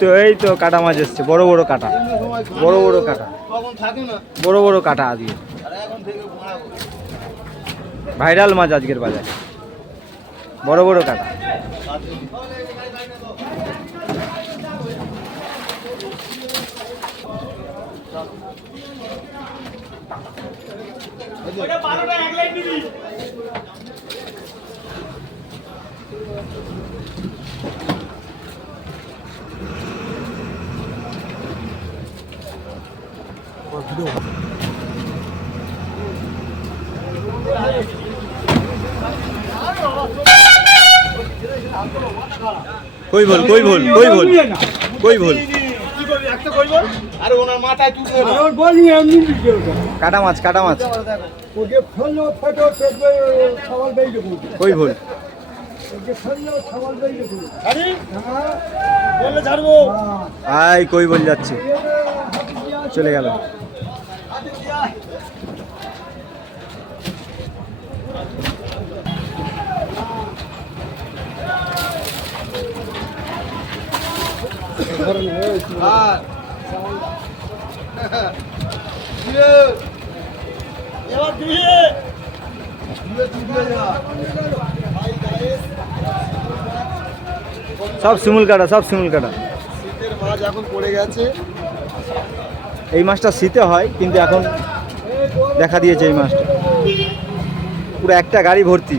তো এই তো কাটা মাছ এসছে, বড় বড় কাটা, বড় বড় কাটা, বড় বড় কাটা আজকে ভাইরাল মাছ আজকের বাজারে, বড় বড় কাটা। কই ভুল, কই ভুল, কই ভুল, কই ভুল, কাটা মাছ, কাটা মাছ, কই ভুল, আই কই বল যাচ্ছে, চলে গেল। সব শিমুল কাটা, সব শিমুল কাটা। শীতের মাছ এখন পড়ে গেছে। এই মাছটা শীতে হয়, কিন্তু এখন দেখা দিয়েছে এই মাছটা, পুরো একটা গাড়ি ভর্তি।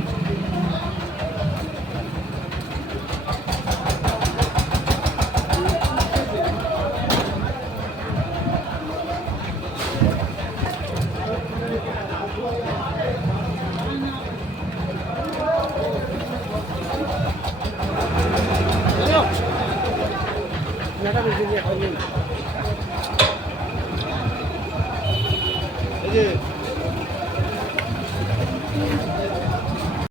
এই যে